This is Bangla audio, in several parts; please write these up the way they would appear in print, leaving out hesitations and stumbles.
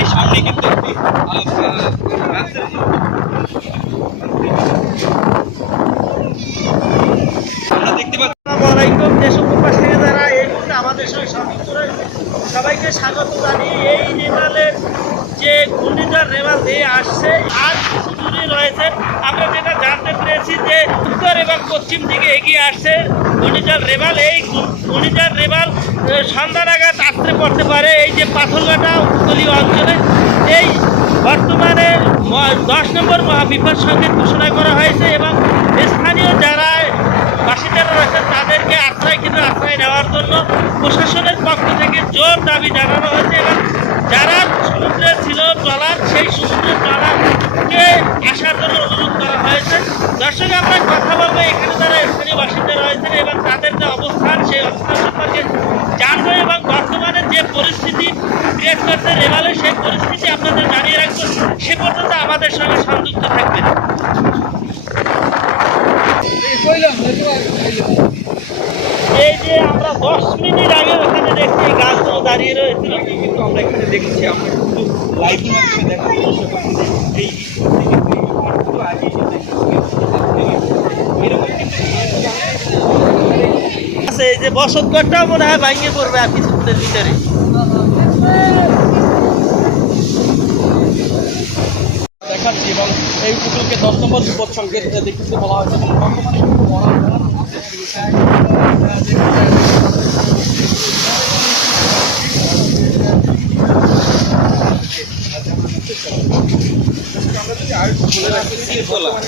এই সামনে কিন্তু আমরা দেখতে পাচ্ছি। আসসালামু দেশ প্রবাস থেকে যারা এই মুহূর্তে আমাদের সঙ্গে সংযুক্ত রয়েছে সবাইকে স্বাগত জানিয়ে এই নেপালের যে ঘূর্ণিঝড় রেমাল দিয়ে আসছে আর কিছু দূরে রয়েছে। আমরা যেটা জানতে পেরেছি যে উত্তর এবং পশ্চিম দিকে এগিয়ে আসছে ঘূর্ণিঝড় রেমাল। এই ঘূর্ণিঝড় রেমাল সন্ধ্যা নাগাদ আসতে পড়তে পারে এই যে পাথরঘাটা উপকূলীয় অঞ্চলে। এই বর্তমানে 10 নম্বর মহাবিপদ সংকেত ঘোষণা করা হয়েছে এবং স্থানীয় যারা বাসিন্দারা রয়েছেন তাদেরকে আশ্রয় নেওয়ার জন্য প্রশাসনের পক্ষ থেকে জোর দাবি জানানো হয়েছে এবং যারা সমুদ্রে ছিল ট্রলার সেই সমুদ্রের ট্রলারকে আসার জন্য অনুরোধ করা হয়েছে। দর্শক আমরা কথা বলবো এখানে যারা স্থানীয় বাসিন্দা রয়েছেন এবং তাদের যে অবস্থান সেই অবস্থান সম্পর্কে জানবো এবং বর্তমানে যে পরিস্থিতি ক্রিয়েট করছে রেমালে সেই পরিস্থিতি আপনাদের জানিয়ে রাখবো। সে পর্যন্ত আমাদের সঙ্গে সংযুক্ত থাকবেন। এই যে আমরা 10 মিনিট আগে ওখানে দেখছি এই গাছগুলো দাঁড়িয়ে রয়েছিল কিন্তু আমরা এখানে দেখছি আমরা কিন্তু লাইভের মাধ্যমে দেখার চেষ্টা করছি এই একটু আগে আছে এই যে বসতঘরটাও মনে হয় ভাঙিয়ে পড়বে আর কিছুক্ষণের ভিতরে। দেখাচ্ছি এবং এই উপকূলকে 10 নম্বর বিপদ সংকেত দেখতে বলা হয়েছে এবং বর্তমানে কিন্তু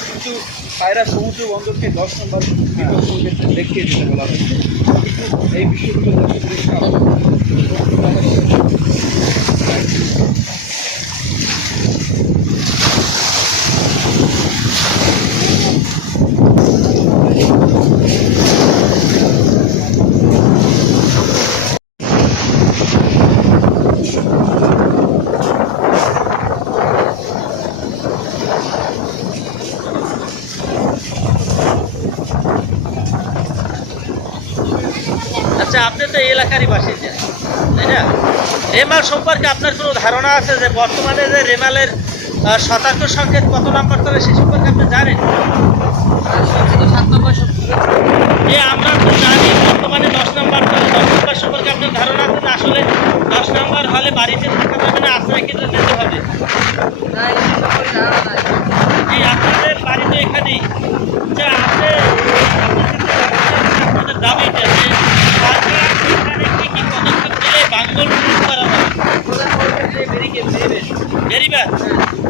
কিন্তু পায়রা সমুদ্র বন্দরকে 10 নম্বর বিপদ সংকেত দেখিয়ে দিতে বলা হয়েছে। এই বিষয়গুলো আচ্ছা, আপনি তো এই এলাকারই বাসিন্দা, তাই না? রেমাল সম্পর্কে আপনার কোনো ধারণা আছে যে বর্তমানে যে রেমালের সতর্ক সংকেত কত নাম্বার করে সে সম্পর্কে আপনি জানেন? যে আমরা তো জানি বর্তমানে 10 নাম্বার করে। 10 নাম্বার সম্পর্কে আপনার ধারণা আছে যে আসলে 10 নাম্বার হলে বাড়িতে থাকা যাবে না, আশ্রয় কেন্দ্রে যেতে হবে? জি, আপনাদের বাড়ি তো এখানেই। আচ্ছা, আপনাদের দাবিটা যে সরকার এখানে কি কি পদক্ষেপ নিলে বাঙ্গল রোধ করা যাবে? বেরিবার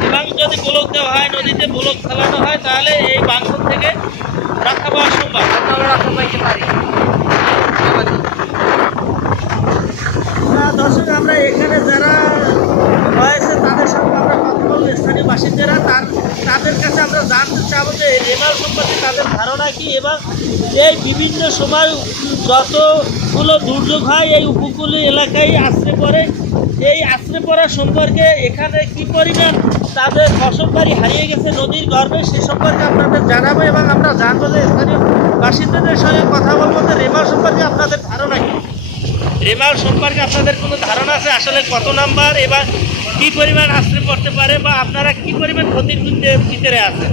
এবং যদি ব্লক দেওয়া হয়, নদীতে ব্লক ফেলানো হয়, তাহলে এই বাঙ্গল থেকে রক্ষা পাওয়া সম্ভব। দর্শক, আমরা এখানে যারা রয়েছে তাদের সঙ্গে আমরা কথা বলবো, স্থানীয় বাসিন্দারা তাদের কাছে আমরা জানতে চাবো যে রেমাল সম্পর্কে তাদের ধারণা কি এবং এই বিভিন্ন সময় যতগুলো দুর্যোগ হয় এই উপকূলীয় এলাকায় আশ্রে পড়ে। এই আশ্রে পড়া সম্পর্কে এখানে কি পরিমাণ তাদের ফসল বাড়ি হারিয়ে গেছে নদীর গর্ভে সে সম্পর্কে আপনাদের জানাবো এবং আমরা জানবো যে স্থানীয় বাসিন্দাদের সঙ্গে কথা বলবো যে রেমাল সম্পর্কে আপনাদের ধারণা কি। রেমাল সম্পর্কে আপনাদের কোনো ধারণা আছে আসলে কত নাম্বার এবং কি পরিমাণ আশ্রয় পড়তে পারে বা আপনারা কি পরিমাণ ক্ষতির ভিতরে আছেন?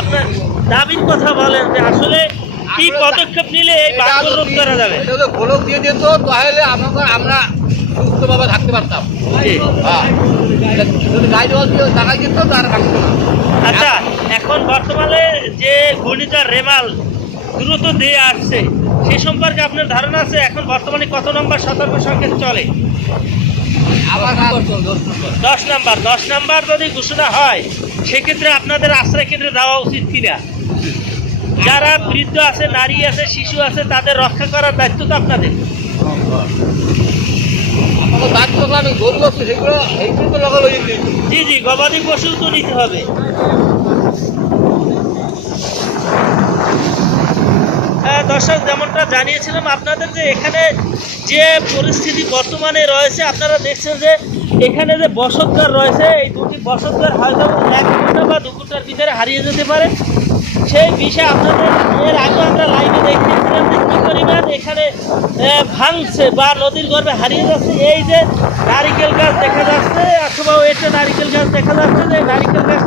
আপনার দাবির কথা বলেন যে আসলে কি পদক্ষেপ নিলে এই বাঙ্গল রোধ করা যাবে? ব্লক দিয়ে দিত তাহলে আমরা সুস্থভাবে থাকতে পারতাম। টাকা দিত তার। আচ্ছা, এখন বর্তমানে যে ঘূর্ণিঝড় রেমাল দ্রুত দিয়ে আসছে সে সম্পর্কে আপনার ধারণা আছে এখন বর্তমানে কত নম্বর সতর্ক সংকেত চলে? 10 নাম্বার যদি ঘোষণা হয় সেক্ষেত্রে আপনাদের আশ্রয় কেন্দ্রে যাওয়া উচিত কিনা? যারা বৃদ্ধ আছে, নারী আছে, শিশু আছে তাদের রক্ষা করার দায়িত্ব তো আপনাদের। জি জি, গবাদি পশু তো নিতে হবে। দর্শক, যেমনটা জানিয়েছিলাম আপনাদের যে এখানে যে পরিস্থিতি বর্তমানে রয়েছে আপনারা দেখছেন যে এখানে যে বসতঘর রয়েছে এই দুটি বসতঘর হয়তো 1 ঘন্টা বা 2 ঘন্টার ভিতরে হারিয়ে যেতে পারে। সেই বিষে আপনাদের এর আগে আমরা লাইভে দেখতেছিলাম যে কী পরিমাণ এখানে ভাঙছে বা নদীর গর্ভে হারিয়ে যাচ্ছে। এই যে নারিকেল গাছ দেখা যাচ্ছে অথবা এটা নারিকেল গাছ দেখা যাচ্ছে, যে নারিকেল গাছ